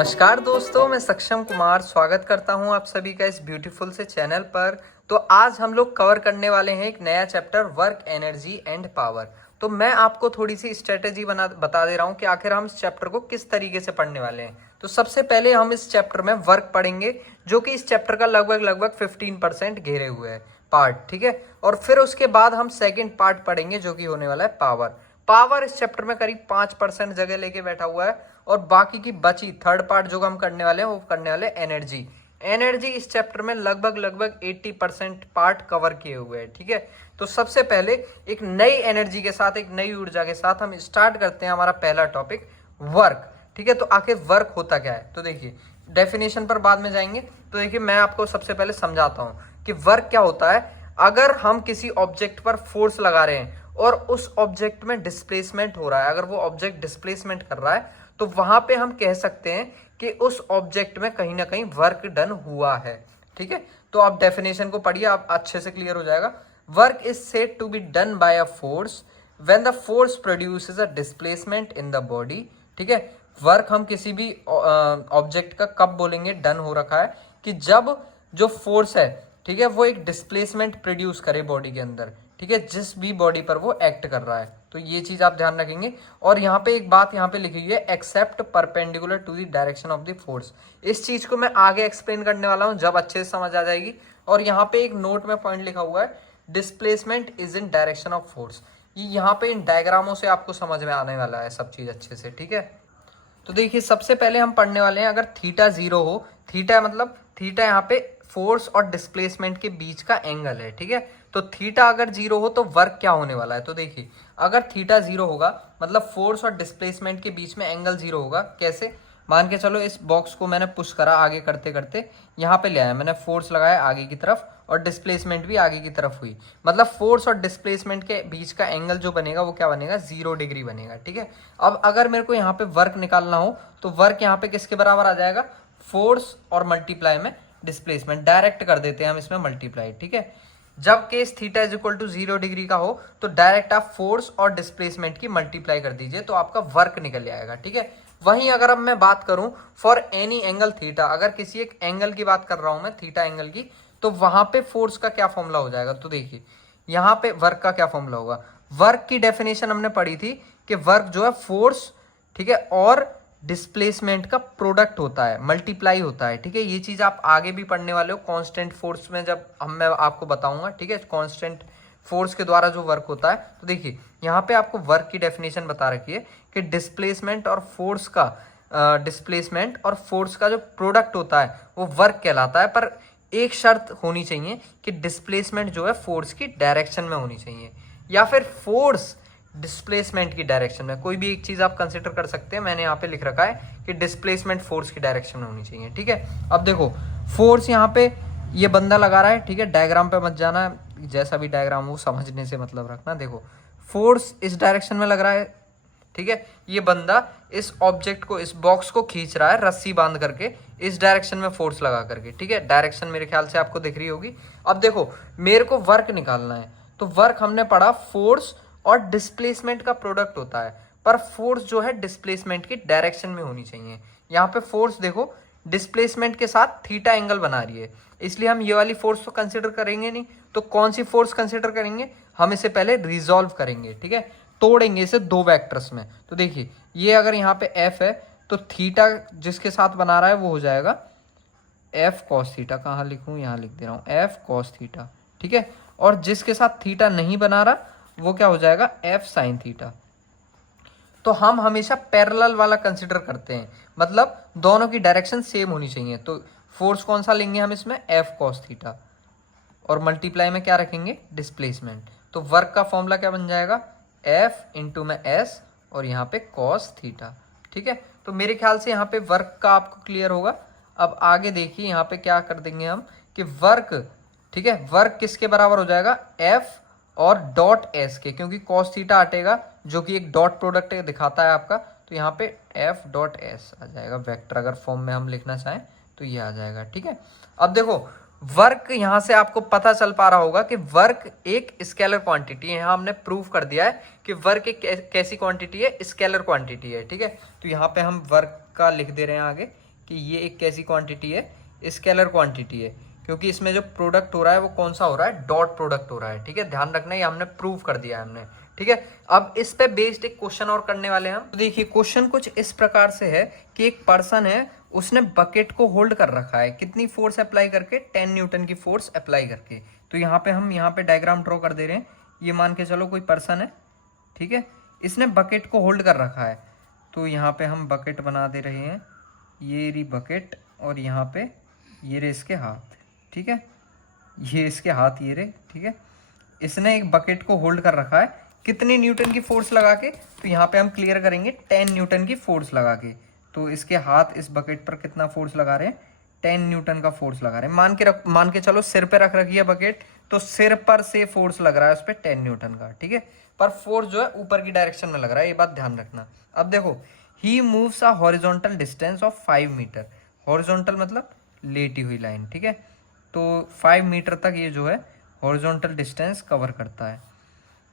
नमस्कार दोस्तों, मैं सक्षम कुमार स्वागत करता हूं आप सभी का इस ब्यूटीफुल से चैनल पर। तो आज हम लोग कवर करने वाले हैं एक नया chapter work energy and power. तो मैं आपको थोड़ी सी स्ट्रेटेजी बता दे रहा हूं कि आखिर हम इस चैप्टर को किस तरीके से पढ़ने वाले हैं। तो सबसे पहले हम इस चैप्टर में वर्क पढ़ेंगे, जो कि इस चैप्टर का लगभग 15% घेरे हुए है पार्ट, ठीक है। और फिर उसके बाद हम सेकेंड पार्ट पढ़ेंगे, जो कि होने वाला है पावर। पावर इस चैप्टर में करीब 5% जगह लेके बैठा हुआ है, और बाकी की बची थर्ड पार्ट जो हम करने वाले हैं वो करने वाले एनर्जी। एनर्जी इस चैप्टर में लगभग 80% पार्ट कवर किए हुए हैं, ठीक है। तो सबसे पहले एक नई एनर्जी के साथ, एक नई ऊर्जा के साथ हम स्टार्ट करते हैं हमारा पहला टॉपिक वर्क, ठीक है। तो आखिर वर्क होता क्या है, तो देखिए डेफिनेशन पर बाद में जाएंगे। तो देखिए मैं आपको सबसे पहले समझाता हूं कि वर्क क्या होता है। अगर हम किसी ऑब्जेक्ट पर फोर्स लगा रहे हैं और उस ऑब्जेक्ट में डिस्प्लेसमेंट हो रहा है, अगर वो ऑब्जेक्ट डिस्प्लेसमेंट कर रहा है, तो वहां पे हम कह सकते हैं कि उस ऑब्जेक्ट में कहीं ना कहीं वर्क डन हुआ है, ठीक है। तो आप डेफिनेशन को पढ़िए, आप अच्छे से क्लियर हो जाएगा। Work is said to be done by a force when the force produces a displacement in the body, ठीक है। वर्क हम किसी भी ऑब्जेक्ट का कब बोलेंगे डन हो रखा है, कि जब जो फोर्स है, ठीक है, वो एक डिस्प्लेसमेंट प्रोड्यूस करे बॉडी के अंदर, ठीक है, जिस भी बॉडी पर वो एक्ट कर रहा है। तो ये चीज आप ध्यान रखेंगे। और यहाँ पे एक बात यहाँ पे लिखी हुई है, except perpendicular to the direction of the force. इस चीज को मैं आगे एक्सप्लेन करने वाला हूँ, जब अच्छे से समझ आ जाएगी। और यहाँ पे एक नोट में पॉइंट लिखा हुआ है, displacement is in direction of force. ये यहाँ पे इन डायग्रामों से आपको समझ में आने वाला है सब चीज अच्छे से, ठीक है। तो देखिए सबसे पहले हम पढ़ने वाले हैं, अगर थीटा 0 हो, थीटा मतलब थीटा यहाँ पे फोर्स और डिस्प्लेसमेंट के बीच का एंगल है, ठीक है। तो थीटा अगर 0 हो तो वर्क क्या होने वाला है, तो देखिए अगर थीटा 0 होगा मतलब फोर्स और डिस्प्लेसमेंट के बीच में एंगल 0 होगा। कैसे, मान के चलो इस बॉक्स को मैंने पुश करा आगे करते करते, यहाँ पे ले आया, मैंने फोर्स लगाया आगे की तरफ और डिस्प्लेसमेंट भी आगे की तरफ हुई, मतलब फोर्स और डिस्प्लेसमेंट के बीच का एंगल जो बनेगा वो क्या बनेगा, 0 डिग्री बनेगा, ठीक है। अब अगर मेरे को यहाँ पे वर्क निकालना हो तो वर्क यहाँ पे किसके बराबर आ जाएगा, फोर्स और मल्टीप्लाई में डिस्प्लेसमेंट, डायरेक्ट कर देते हैं हम इसमें मल्टीप्लाई, ठीक है। जब cos theta is equal to 0 degree का हो तो डायरेक्ट आप फोर्स और डिस्प्लेसमेंट की मल्टीप्लाई कर दीजिए, तो आपका वर्क निकल जाएगा, ठीक है। वहीं अगर अब मैं बात करूं फॉर एनी एंगल थीटा, अगर किसी एक एंगल की बात कर रहा हूं मैं, थीटा एंगल की, तो वहां पे फोर्स का क्या फॉर्मूला हो जाएगा, तो देखिए यहाँ पे वर्क का क्या फॉर्मूला होगा। वर्क की डेफिनेशन हमने पढ़ी थी कि वर्क जो है फोर्स, ठीक है, और डिस्प्लेसमेंट का प्रोडक्ट होता है, मल्टीप्लाई होता है, ठीक है। ये चीज आप आगे भी पढ़ने वाले हो कांस्टेंट फोर्स में, जब मैं आपको बताऊंगा, ठीक है, कांस्टेंट फोर्स के द्वारा जो वर्क होता है। तो देखिए यहाँ पे आपको वर्क की डेफिनेशन बता रखी है कि डिस्प्लेसमेंट और फोर्स का जो प्रोडक्ट होता है वो वर्क कहलाता है। पर एक शर्त होनी चाहिए कि डिस्प्लेसमेंट जो है फोर्स की डायरेक्शन में होनी चाहिए, या फिर फोर्स डिस्प्लेसमेंट की डायरेक्शन में, कोई भी एक चीज आप कंसिडर कर सकते हैं। मैंने यहाँ पे लिख रखा है कि डिस्प्लेसमेंट फोर्स की डायरेक्शन में होनी चाहिए, ठीक है। अब देखो फोर्स यहाँ पे ये बंदा लगा रहा है, ठीक है, डायग्राम पे मत जाना, जैसा भी डायग्राम हो समझने से मतलब रखना। देखो फोर्स इस डायरेक्शन में लग रहा है, ठीक है, ये बंदा इस ऑब्जेक्ट को, इस बॉक्स को खींच रहा है रस्सी बांध करके, इस डायरेक्शन में फोर्स लगा करके, ठीक है। डायरेक्शन मेरे ख्याल से आपको दिख रही होगी। अब देखो मेरे को वर्क निकालना है, तो वर्क हमने पढ़ा फोर्स और डिस्प्लेसमेंट का प्रोडक्ट होता है, पर फोर्स जो है डिस्प्लेसमेंट की डायरेक्शन में होनी चाहिए। यहाँ पे फोर्स देखो डिस्प्लेसमेंट के साथ थीटा एंगल बना रही है, इसलिए हम ये वाली फोर्स तो कंसिडर करेंगे नहीं। तो कौन सी फोर्स कंसिडर करेंगे, हम इसे पहले रिजॉल्व करेंगे, ठीक है, तोड़ेंगे इसे दो वेक्टर्स में। तो देखिए ये अगर यहाँ पे एफ है तो थीटा जिसके साथ बना रहा है वो हो जाएगा एफ कॉस थीटा, कहाँ लिखूं, यहाँ लिख दे रहा हूँ एफ कॉस थीटा, ठीक है। और जिसके साथ थीटा नहीं बना रहा वो क्या हो जाएगा, एफ साइन थीटा। तो हम हमेशा पैरेलल वाला कंसिडर करते हैं, मतलब दोनों की डायरेक्शन सेम होनी चाहिए। तो फोर्स कौन सा लेंगे हम इसमें, एफ कॉस थीटा, और मल्टीप्लाई में क्या रखेंगे, डिस्प्लेसमेंट। तो वर्क का फॉर्मूला क्या बन जाएगा, एफ इंटू में एस और यहाँ पे कॉस थीटा, ठीक है। तो मेरे ख्याल से यहाँ पे वर्क का आपको क्लियर होगा। अब आगे देखिए यहाँ पे क्या कर देंगे हम कि वर्क, ठीक है, वर्क किसके बराबर हो जाएगा, एफ और डॉट एस के, क्योंकि कॉस थीटा हटेगा जो कि एक डॉट प्रोडक्ट दिखाता है आपका, तो यहाँ पे एफ डॉट एस आ जाएगा वेक्टर, अगर फॉर्म में हम लिखना चाहें तो ये आ जाएगा, ठीक है। अब देखो वर्क यहां से आपको पता चल पा रहा होगा कि वर्क एक स्केलर क्वांटिटी है। यहां हमने प्रूव कर दिया है कि वर्क एक कैसी क्वांटिटी है, स्केलर क्वांटिटी है, ठीक है। तो यहाँ पे हम वर्क का लिख दे रहे हैं आगे कि ये एक कैसी क्वांटिटी है, स्केलर क्वांटिटी है, क्योंकि इसमें जो प्रोडक्ट हो रहा है वो कौन सा हो रहा है, डॉट प्रोडक्ट हो रहा है। ठीक है, ध्यान रखना, ये हमने प्रूव कर दिया है हमने। ठीक है, अब इस पे बेस्ड एक क्वेश्चन और करने वाले हैं हम। तो देखिए क्वेश्चन कुछ इस प्रकार से है कि एक पर्सन है, उसने बकेट को होल्ड कर रखा है, कितनी फोर्स अप्लाई करके, 10 न्यूटन की फोर्स अप्लाई करके। तो यहाँ पे हम यहाँ पे डायग्राम ड्रॉ कर दे रहे हैं। ये मान के चलो कोई पर्सन है, ठीक है, इसने बकेट को होल्ड कर रखा है। तो यहाँ पे हम बकेट बना दे रहे हैं, ये रही बकेट, और यहाँ पे ये रहे इसके हाथ। ठीक है, ये इसके हाथ, ये रहे। ठीक है, इसने एक बकेट को होल्ड कर रखा है, कितनी न्यूटन की फोर्स लगा के, तो यहाँ पे हम क्लियर करेंगे 10 न्यूटन की फोर्स लगा के। तो इसके हाथ इस बकेट पर कितना फोर्स लगा रहे हैं, 10 न्यूटन का फोर्स लगा रहे हैं। मान के चलो सिर पे रख रखी है बकेट, तो सिर पर से फोर्स लग रहा है उस पर 10 न्यूटन का। ठीक है, पर फोर्स जो है ऊपर की डायरेक्शन में लग रहा है, ये बात ध्यान रखना। अब देखो, he moves a horizontal distance of 5 metre. Horizontal मतलब लेटी हुई लाइन। ठीक है, तो 5 मीटर तक ये जो है हॉरिजॉन्टल डिस्टेंस कवर करता है।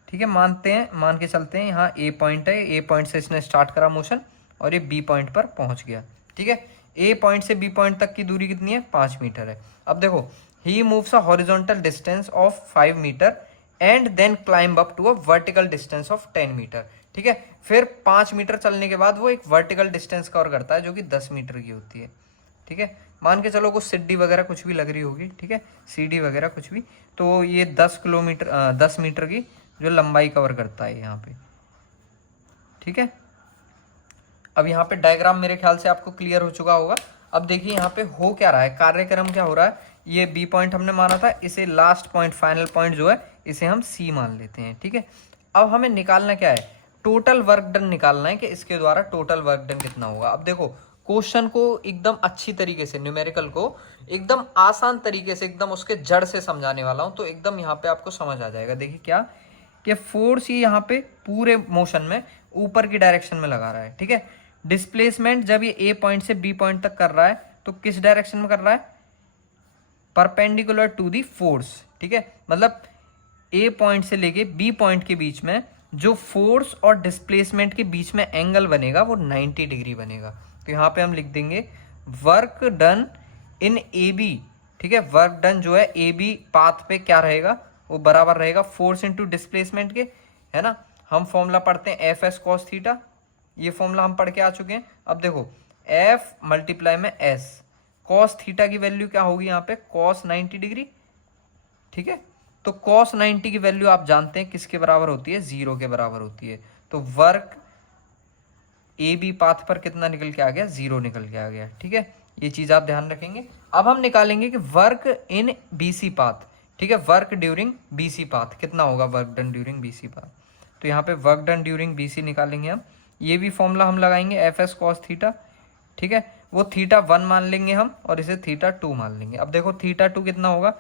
ठीक है, मान के चलते हैं, यहाँ ए पॉइंट है, ए पॉइंट से इसने स्टार्ट करा मोशन और ये बी पॉइंट पर पहुंच गया। ठीक है, ए पॉइंट से बी पॉइंट तक की दूरी कितनी है, 5 मीटर है। अब देखो, he moves a horizontal distance of 5 metre and then climb up to a vertical distance of 10 metre. ठीक है, फिर 5 मीटर चलने के बाद वो एक वर्टिकल डिस्टेंस कवर करता है जो कि 10 मीटर की होती है। ठीक है, मान के चलो कुछ सीढ़ी वगैरह कुछ भी लग रही होगी। ठीक है, सीढ़ी वगैरह कुछ भी, तो ये 10 मीटर की जो लंबाई कवर करता है यहाँ पे। ठीक है, अब यहाँ पे डायग्राम मेरे ख्याल से आपको क्लियर हो चुका होगा। अब देखिए यहाँ पे हो क्या रहा है, कार्यक्रम क्या हो रहा है। ये बी पॉइंट हमने माना था, इसे लास्ट पॉइंट, फाइनल पॉइंट जो है इसे हम सी मान लेते हैं। ठीक है, अब हमें निकालना क्या है, टोटल वर्क डन निकालना है कि इसके द्वारा टोटल वर्क डन कितना होगा। अब देखो, क्वेश्चन को एकदम अच्छी तरीके से, न्यूमेरिकल को एकदम आसान तरीके से, एकदम उसके जड़ से समझाने वाला हूं, तो एकदम यहाँ पे आपको समझ आ जाएगा। देखिए क्या कि फोर्स ही यहाँ पे पूरे मोशन में ऊपर की डायरेक्शन में लगा रहा है। ठीक है, डिस्प्लेसमेंट जब ये ए पॉइंट से बी पॉइंट तक कर रहा है तो किस डायरेक्शन में कर रहा है, परपेंडिकुलर टू दी फोर्स। ठीक है, मतलब ए पॉइंट से लेके बी पॉइंट के बीच में जो फोर्स और डिस्प्लेसमेंट के बीच में एंगल बनेगा वो 90 डिग्री बनेगा। तो यहाँ पे हम लिख देंगे work done in A B. ठीक है, वर्क डन जो है ए बी पाथ पे क्या रहेगा, वो बराबर रहेगा फोर्स इंटू डिस्प्लेसमेंट के, है ना। हम फॉर्मूला पढ़ते हैं एफ एस कॉस थीटा, ये फॉर्मूला हम पढ़ के आ चुके हैं। अब देखो एफ मल्टीप्लाई में एस, कॉस थीटा की वैल्यू क्या होगी यहाँ पे, कॉस 90 डिग्री। ठीक है, तो कॉस 90 की वैल्यू आप जानते हैं किसके बराबर होती है, 0 के बराबर होती है। तो वर्क ए बी पाथ पर कितना निकल के आ गया, 0 निकल के आ गया। ठीक है, ये चीज आप ध्यान रखेंगे। अब हम निकालेंगे कि वर्क इन बीसी पाथ। ठीक है, वर्क ड्यूरिंग बीसी पाथ कितना होगा, work done during BC path. तो यहाँ पे वर्क डन ड्यूरिंग बीसी निकालेंगे हम, ये भी फॉर्मूला हम लगाएंगे एफ एस कॉस थीटा। ठीक है, वो थीटा 1 मान लेंगे हम और इसे थीटा 2 मान लेंगे। अब देखो थीटा 2 कितना होगा,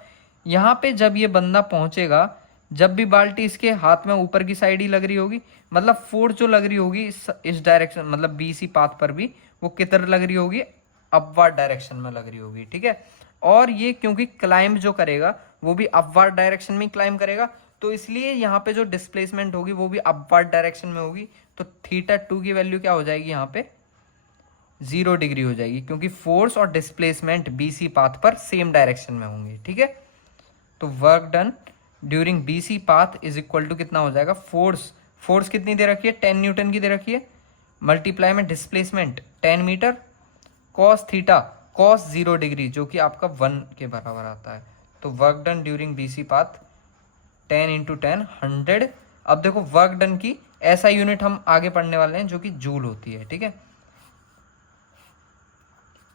यहाँ पे जब ये बंदा पहुंचेगा, जब भी बाल्टी इसके हाथ में ऊपर की साइड ही लग रही होगी, मतलब फोर्स जो लग रही होगी इस डायरेक्शन, मतलब बीसी पाथ पर भी वो किधर लग रही होगी, अपवर्ड डायरेक्शन में लग रही होगी। ठीक है, और ये क्योंकि क्लाइंब जो करेगा वो भी अपवर्ड डायरेक्शन में क्लाइंब करेगा, तो इसलिए यहाँ पे जो डिस्प्लेसमेंट होगी वो भी अपवर्ड डायरेक्शन में होगी। तो थीटा 2 की वैल्यू क्या हो जाएगी, यहाँ पे 0 डिग्री हो जाएगी, क्योंकि फोर्स और डिस्प्लेसमेंट बीसी पाथ पर सेम डायरेक्शन में होंगे। ठीक है, तो work done during BC path is equal to कितना हो जाएगा, फोर्स कितनी दे रखी है, 10 न्यूटन की दे रखी है, मल्टीप्लाई में displacement 10 metre, cos theta cos 0 degree जो कि आपका 1 के बराबर आता है। तो work done during BC path 10 into 10 100। अब देखो वर्क डन की ऐसा यूनिट हम आगे पढ़ने वाले हैं जो कि जूल होती है। ठीक है,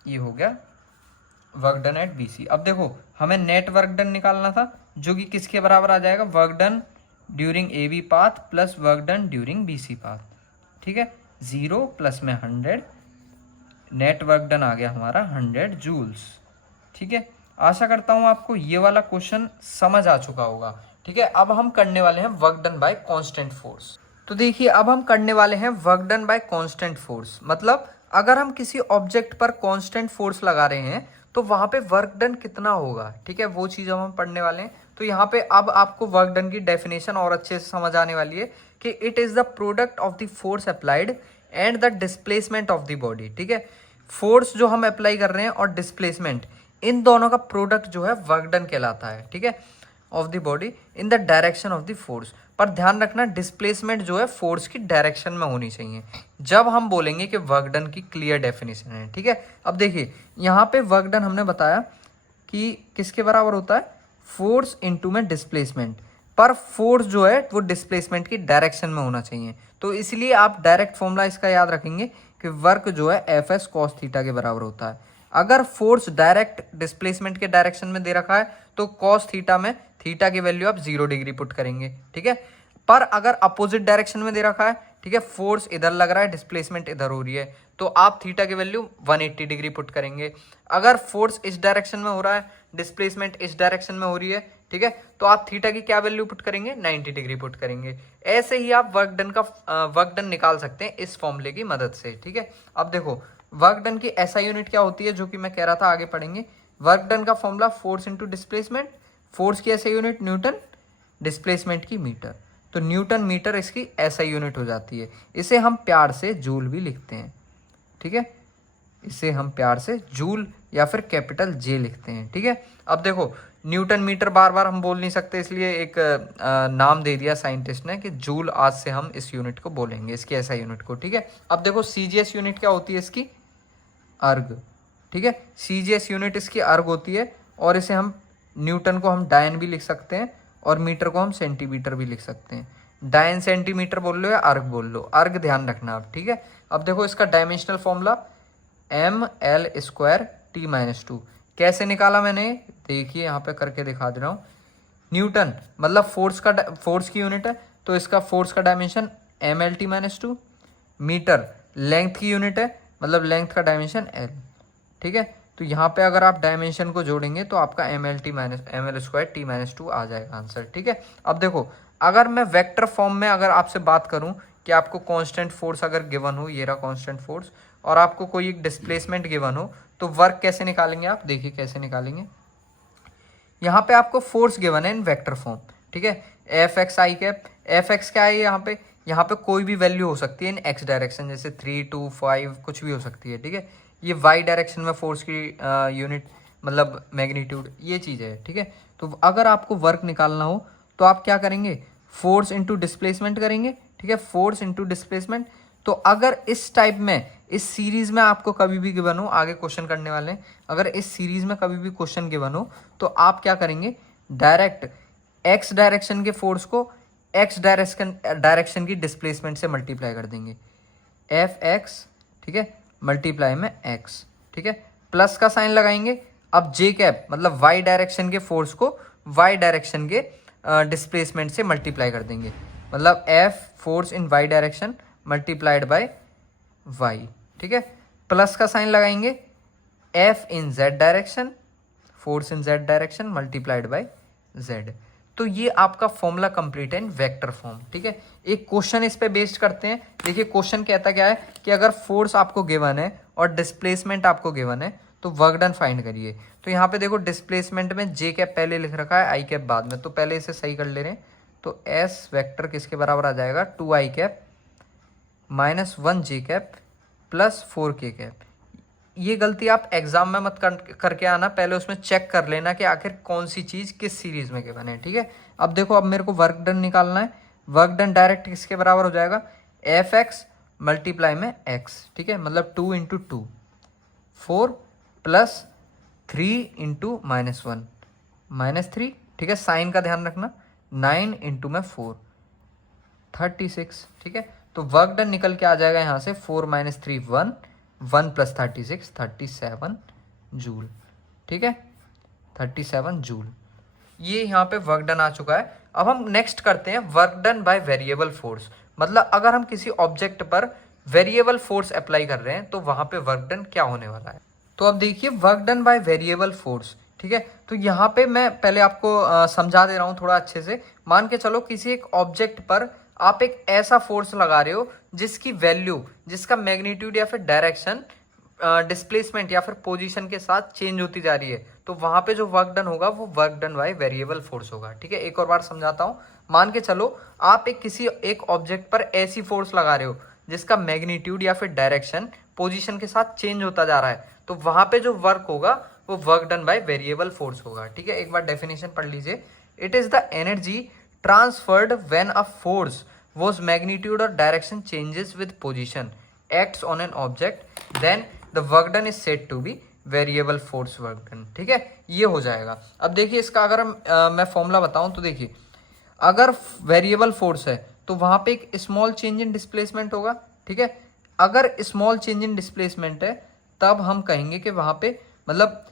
ये हो गया वर्क डन एट बीसी। अब देखो हमें नेट वर्क डन निकालना था जो कि किसके बराबर आ जाएगा, work done during A B path plus work done during BC path. ठीक है, 0 प्लस में 100, नेट वर्क डन आ गया हमारा 100 जूल्स। ठीक है, आशा करता हूं आपको ये वाला क्वेश्चन समझ आ चुका होगा। ठीक है, अब हम करने वाले हैं work done by constant force. तो देखिए अब हम करने वाले हैं work done by constant force, मतलब अगर हम किसी ऑब्जेक्ट पर कांस्टेंट फोर्स लगा रहे हैं तो वहां पे वर्क डन कितना होगा। ठीक है, वो चीज हम पढ़ने वाले हैं। तो यहाँ पे अब आपको वर्क डन की डेफिनेशन और अच्छे से समझ आने वाली है कि it is the product of the force applied and the displacement of the body. ठीक है, फोर्स जो हम अप्लाई कर रहे हैं और डिस्प्लेसमेंट, इन दोनों का प्रोडक्ट जो है वर्क डन कहलाता है, ठीक है, of the body in the direction of the force. पर ध्यान रखना डिस्प्लेसमेंट जो है फोर्स की डायरेक्शन में होनी चाहिए जब हम बोलेंगे कि वर्क डन की क्लियर डेफिनेशन है, ठीक है। अब देखिए यहाँ पे वर्क डन हमने बताया कि किसके बराबर होता है, फोर्स इनटू में डिस्प्लेसमेंट, पर फोर्स जो है वो डिस्प्लेसमेंट की डायरेक्शन में होना चाहिए। तो इसलिए आप डायरेक्ट फॉर्मूला इसका याद रखेंगे कि वर्क जो है एफ एस कॉस थीटा के बराबर होता है। अगर फोर्स डायरेक्ट डिस्प्लेसमेंट के डायरेक्शन में दे रखा है तो कॉस थीटा में थीटा की वैल्यू आप 0 डिग्री पुट करेंगे, ठीक है। पर अगर अपोजिट डायरेक्शन में दे रखा है, ठीक है, फोर्स इधर लग रहा है, डिस्प्लेसमेंट इधर हो रही है, तो आप थीटा की वैल्यू 180 डिग्री पुट करेंगे। अगर फोर्स इस डायरेक्शन में हो रहा है, डिस्प्लेसमेंट इस डायरेक्शन में हो रही है, ठीक है, तो आप थीटा की क्या वैल्यू पुट करेंगे, 90 डिग्री पुट करेंगे। ऐसे ही आप वर्क डन निकाल सकते हैं इस फॉर्मूले की मदद से, ठीक है। अब देखो वर्क डन की एसआई यूनिट क्या होती है, जो कि मैं कह रहा था आगे पढ़ेंगे। वर्क डन का formula force into displacement, force की एसआई यूनिट न्यूटन, डिस्प्लेसमेंट की मीटर, तो न्यूटन मीटर इसकी एसआई यूनिट हो जाती है। इसे हम प्यार से जूल भी लिखते हैं, ठीक है, इसे हम प्यार से जूल या फिर कैपिटल जे लिखते हैं, ठीक है। अब देखो न्यूटन मीटर बार बार हम बोल नहीं सकते, इसलिए एक नाम दे दिया साइंटिस्ट ने कि जूल, आज से हम इस यूनिट को बोलेंगे, इसकी एसआई यूनिट को, ठीक है। अब देखो सीजीएस यूनिट क्या होती है इसकी, अर्ग, ठीक है, सीजीएस यूनिट इसकी अर्ग होती है। और इसे हम न्यूटन को हम डायन भी लिख सकते हैं और मीटर को हम सेंटीमीटर भी लिख सकते हैं। डायन सेंटीमीटर बोल लो या अर्ग बोल लो, अर्ग ध्यान रखना आप, ठीक है। अब देखो इसका डायमेंशनल फॉर्मूला ml² t-2 कैसे निकाला मैंने, देखिए यहाँ पे करके दिखा दे रहा हूँ। न्यूटन मतलब फोर्स की यूनिट है, तो इसका फोर्स का डायमेंशन ml-2, मीटर लेंथ की यूनिट है, मतलब लेंथ का डायमेंशन l, ठीक है। तो यहाँ पे अगर आप डायमेंशन को जोड़ेंगे तो आपका ml² t-2 आ जाएगा आंसर, ठीक है। अब देखो अगर मैं वेक्टर फॉर्म में अगर आपसे बात करूँ कि आपको कांस्टेंट फोर्स अगर गिवन हो, ये रहा कांस्टेंट फोर्स, और आपको कोई एक डिस्प्लेसमेंट गिवन हो, तो वर्क कैसे निकालेंगे आप, देखिए कैसे निकालेंगे। यहाँ पे आपको फोर्स गिवन है इन वेक्टर फॉर्म, ठीक है, एफ एक्स आई कैप, एफ एक्स क्या है यहाँ पे कोई भी वैल्यू हो सकती है इन एक्स डायरेक्शन, जैसे 3, 2, 5 कुछ भी हो सकती है, ठीक है। ये वाई डायरेक्शन में फोर्स की यूनिट मतलब मैग्नीट्यूड, ये चीज़ है, ठीक है। तो अगर आपको वर्क निकालना हो तो आप क्या करेंगे, फोर्स इंटू डिस्प्लेसमेंट करेंगे, ठीक है, फोर्स इंटू डिस्प्लेसमेंट। तो अगर इस टाइप में इस सीरीज में आपको कभी भी गिवन हो, आगे क्वेश्चन करने वाले हैं, अगर इस सीरीज में कभी भी क्वेश्चन गिवन हो तो आप क्या करेंगे, डायरेक्ट एक्स डायरेक्शन के फोर्स को एक्स डायरेक्शन की डिस्प्लेसमेंट से मल्टीप्लाई कर देंगे, एफ एक्स, ठीक है, मल्टीप्लाई में एक्स, ठीक है, प्लस का साइन लगाएंगे। अब जे कैप मतलब वाई डायरेक्शन के फोर्स को वाई डायरेक्शन के डिस्प्लेसमेंट से मल्टीप्लाई कर देंगे, मतलब F force in Y direction multiplied by Y, ठीक है, प्लस का साइन लगाएंगे, F in Z direction, force in Z direction multiplied by Z. तो ये आपका फॉर्मूला कंप्लीट है इन वेक्टर फॉर्म, ठीक है। एक क्वेश्चन इस पे बेस्ड करते हैं। देखिए क्वेश्चन कहता क्या है कि अगर फोर्स आपको गिवन है और डिस्प्लेसमेंट आपको गिवन है तो वर्क डन फाइंड करिए। तो यहाँ पे देखो डिस्प्लेसमेंट में जे कैप पहले लिख रखा है, आई कैप बाद में, तो पहले इसे सही कर ले रहे हैं। तो एस वेक्टर किसके बराबर आ जाएगा, 2 आई कैप माइनस 1 जे कैप प्लस 4 के कैप। ये गलती आप एग्जाम में मत करके आना, पहले उसमें चेक कर लेना कि आखिर कौन सी चीज़ किस सीरीज में गिवन है, ठीक है। अब देखो अब मेरे को वर्क डन निकालना है। वर्क डन डायरेक्ट किसके बराबर हो जाएगा, एफ एक्स मल्टीप्लाई में एक्स, ठीक है, मतलब 2 इंटू 2 4 प्लस 3 इंटू -1 -3, ठीक है, साइन का ध्यान रखना, 9 इंटू में 4 36, ठीक है। तो वर्क डन निकल के आ जाएगा यहाँ से 4 - 3 1 1 + 36 37 जूल, ठीक है, 37 जूल। ये यहाँ पे वर्क डन आ चुका है। अब हम नेक्स्ट करते हैं work done by variable force. मतलब अगर हम किसी ऑब्जेक्ट पर वेरिएबल फोर्स अप्लाई कर रहे हैं तो वहां पे वर्क डन क्या होने वाला है। तो अब देखिए work done by variable force, ठीक है। तो यहाँ पे मैं पहले आपको समझा दे रहा हूँ थोड़ा अच्छे से। मान के चलो किसी एक ऑब्जेक्ट पर आप एक ऐसा फोर्स लगा रहे हो जिसकी वैल्यू, जिसका मैग्नीट्यूड या फिर डायरेक्शन डिस्प्लेसमेंट या फिर पोजीशन के साथ चेंज होती जा रही है, तो वहां पे जो वर्क डन होगा वो work done by variable force होगा, ठीक है। एक और बार समझाता हूँ। मान के चलो आप किसी एक ऑब्जेक्ट पर ऐसी फोर्स लगा रहे हो जिसका मैग्नीट्यूड या फिर डायरेक्शन पोजीशन के साथ चेंज होता जा रहा है, तो वहां पे जो वर्क होगा वो work done by variable force होगा। ठीक है, एक बार डेफिनेशन पढ़ लीजिए। It is the energy transferred when a force whose magnitude or direction changes with position acts on an object, then the work done is said to be variable force work done। ठीक है, ये हो जाएगा। अब देखिए इसका अगर मैं फॉर्मूला बताऊं तो देखिए, अगर वेरिएबल फोर्स है तो वहां पे एक स्मॉल चेंज इन डिस्प्लेसमेंट होगा। ठीक है, अगर स्मॉल चेंज इन डिस्प्लेसमेंट है तब हम कहेंगे कि वहां पे मतलब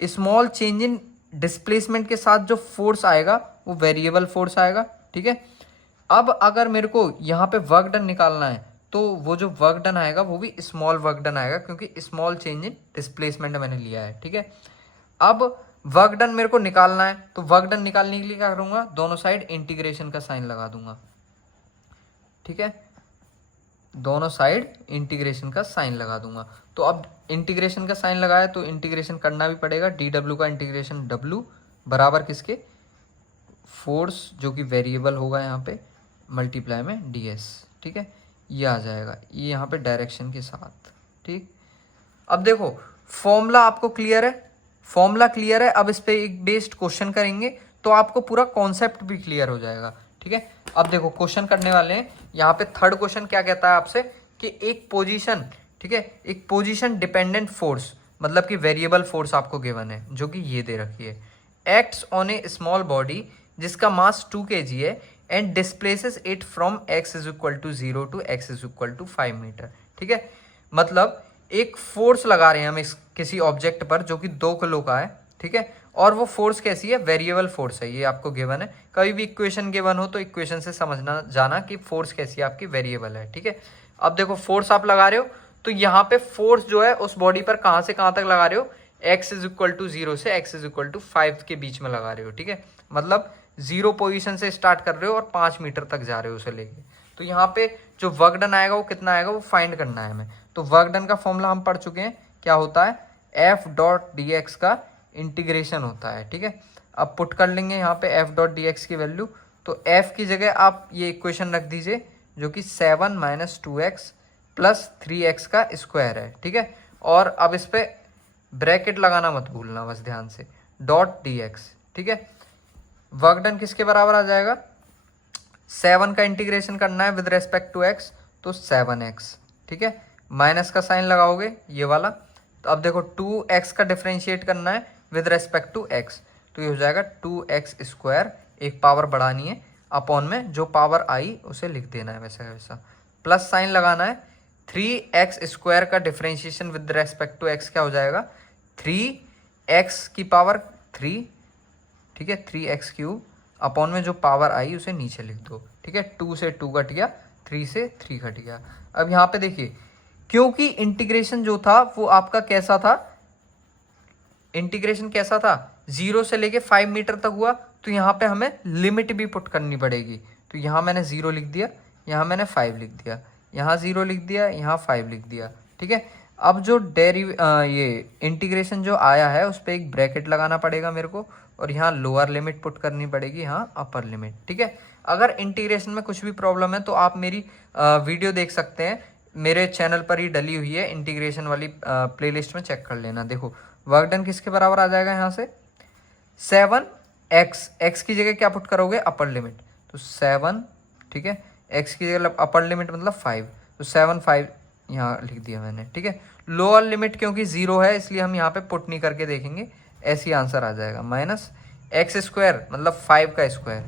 स्मॉल चेंज इन डिस्प्लेसमेंट के साथ जो फोर्स आएगा वो वेरिएबल फोर्स आएगा। ठीक है, अब अगर मेरे को यहाँ पे वर्क डन निकालना है तो वो जो वर्क डन आएगा वो भी स्मॉल वर्क डन आएगा, क्योंकि स्मॉल चेंज इन डिस्प्लेसमेंट मैंने लिया है। ठीक है, अब वर्क डन मेरे को निकालना है तो वर्क डन निकालने के लिए क्या करूंगा, दोनों साइड इंटीग्रेशन का साइन लगा दूंगा। ठीक है, दोनों साइड इंटीग्रेशन का साइन लगा दूंगा। तो अब इंटीग्रेशन का साइन लगाया तो इंटीग्रेशन करना भी पड़ेगा। डी डब्ल्यू का इंटीग्रेशन डब्ल्यू बराबर किसके, फोर्स जो कि वेरिएबल होगा यहाँ पे मल्टीप्लाई में डी एस। ठीक है, ये आ जाएगा, ये यहाँ पे डायरेक्शन के साथ। ठीक, अब देखो फॉर्मूला आपको क्लियर है, फॉर्मूला क्लियर है। अब इस पे एक बेस्ड क्वेश्चन करेंगे तो आपको पूरा कॉन्सेप्ट भी क्लियर हो जाएगा। ठीक है, अब देखो क्वेश्चन करने वाले हैं। यहाँ पे थर्ड क्वेश्चन क्या कहता है आपसे कि एक पोजीशन, ठीक है, एक पोजीशन डिपेंडेंट फोर्स मतलब कि वेरिएबल फोर्स आपको गिवन है जो कि ये दे रखी है, acts on a small body जिसका मास 2 kg है and displaces it from x is equal to 0 to x is equal to 5 metre. ठीक है, मतलब एक फोर्स लगा रहे हैं हम इस किसी ऑब्जेक्ट पर जो कि 2 किलो का है। ठीक है, और वो फोर्स कैसी है, वेरिएबल फोर्स है, ये आपको गिवन है। कभी भी इक्वेशन गिवन हो तो इक्वेशन से समझना जाना कि फोर्स कैसी है आपकी, वेरिएबल है। ठीक है, अब देखो फोर्स आप लगा रहे हो तो यहाँ पे फोर्स जो है उस बॉडी पर कहाँ से कहाँ तक लगा रहे हो, x इज इक्वल टू 0 से x इज इक्वल टू 5 के बीच में लगा रहे हो। ठीक है, मतलब 0 पोजीशन से स्टार्ट कर रहे हो और 5 मीटर तक जा रहे हो उसे लेके। तो यहाँ पे जो वर्क डन आएगा वो कितना आएगा वो फाइंड करना है हमें। तो वर्क डन का फॉर्मूला हम पढ़ चुके हैं, क्या होता है, एफ डॉट डी एक्स का इंटीग्रेशन होता है। ठीक है, अब पुट कर लेंगे यहाँ पे एफ डॉट डी एक्स की वैल्यू। तो एफ की जगह आप ये इक्वेशन रख दीजिए जो कि 7 - 2x प्लस 3x का स्क्वायर है। ठीक है, और अब इस पे ब्रैकेट लगाना मत भूलना बस ध्यान से, डॉट डी एक्स। ठीक है, वर्क डन किसके बराबर आ जाएगा, 7 का इंटीग्रेशन करना है विद रेस्पेक्ट टू x तो 7x। ठीक है, माइनस का साइन लगाओगे ये वाला। तो अब देखो 2x का डिफरेंशिएट करना है विद रेस्पेक्ट टू x तो ये हो जाएगा 2x स्क्वायर, एक पावर बढ़ानी है, अपॉन में जो पावर आई उसे लिख देना है वैसा वैसा, प्लस साइन लगाना है। 3x स्क्वायर का differentiation with respect to x क्या हो जाएगा, 3x की पावर 3। ठीक है, 3x क्यूब अपॉन में जो पावर आई उसे नीचे लिख दो। ठीक है, 2 से 2 घट गया, 3 से 3 घट गया। अब यहाँ पे देखिए क्योंकि इंटीग्रेशन जो था वो आपका कैसा था, इंटीग्रेशन कैसा था, 0 से लेके 5 मीटर तक हुआ, तो यहाँ पे हमें लिमिट भी पुट करनी पड़ेगी। तो यहाँ मैंने 0 लिख दिया, यहाँ मैंने 5 लिख दिया, यहाँ 0 लिख दिया, यहाँ 5 लिख दिया। ठीक है, अब जो ये इंटीग्रेशन जो आया है उस पर एक ब्रैकेट लगाना पड़ेगा मेरे को, और यहाँ लोअर लिमिट पुट करनी पड़ेगी, यहाँ अपर लिमिट। ठीक है, अगर इंटीग्रेशन में कुछ भी प्रॉब्लम है तो आप मेरी वीडियो देख सकते हैं, मेरे चैनल पर ही डली हुई है इंटीग्रेशन वाली, प्लेलिस्ट में चेक कर लेना। देखो वर्क डन किसके बराबर आ जाएगा यहाँ से, 7x, x की जगह क्या पुट करोगे, अपर लिमिट, तो 7। ठीक है, x की जगह अपर लिमिट मतलब 5, तो 7 5 यहाँ लिख दिया मैंने। ठीक है, लोअर लिमिट क्योंकि 0 है इसलिए हम यहाँ पे पुट नहीं करके देखेंगे, ऐसी आंसर आ जाएगा, माइनस x स्क्वायर मतलब 5 का स्क्वायर।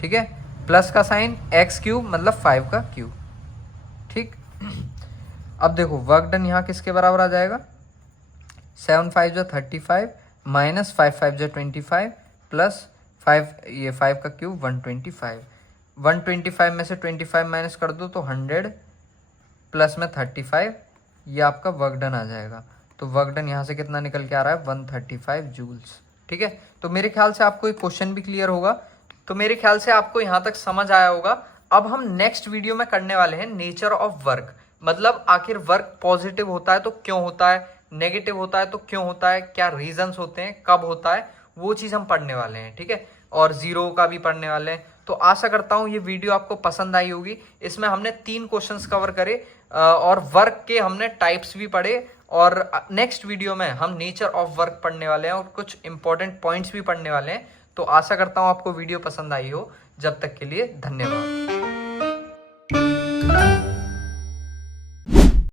ठीक है, प्लस का साइन x क्यूब मतलब 5 का क्यूब। ठीक, अब देखो वर्क डन यहाँ किसके बराबर आ जाएगा, 7 5 जो 35 माइनस 5 5 जो 25 प्लस 5 ये 5 का क्यूब 125। 125 में से 25 माइनस कर दो तो 100 प्लस में 35, ये आपका वर्क डन आ जाएगा। तो वर्क डन यहाँ से कितना निकल के आ रहा है, 135 जूल्स। ठीक है, तो मेरे ख्याल से आपको एक क्वेश्चन भी क्लियर होगा, तो मेरे ख्याल से आपको यहाँ तक समझ आया होगा। अब हम नेक्स्ट वीडियो में करने वाले हैं नेचर ऑफ वर्क, मतलब आखिर वर्क पॉजिटिव होता है तो क्यों होता है, नेगेटिव होता है तो क्यों होता है, क्या रीजंस होते हैं, कब होता है, वो चीज़ हम पढ़ने वाले हैं। ठीक है, और जीरो का भी पढ़ने वाले हैं। तो आशा करता हूँ ये वीडियो आपको पसंद आई होगी। इसमें हमने 3 क्वेश्चंस कवर करे और वर्क के हमने टाइप्स भी पढ़े, और नेक्स्ट वीडियो में हम नेचर ऑफ वर्क पढ़ने वाले हैं और कुछ इंपॉर्टेंट पॉइंट्स भी पढ़ने वाले हैं। तो आशा करता हूँ आपको वीडियो पसंद आई हो। जब तक के लिए धन्यवाद।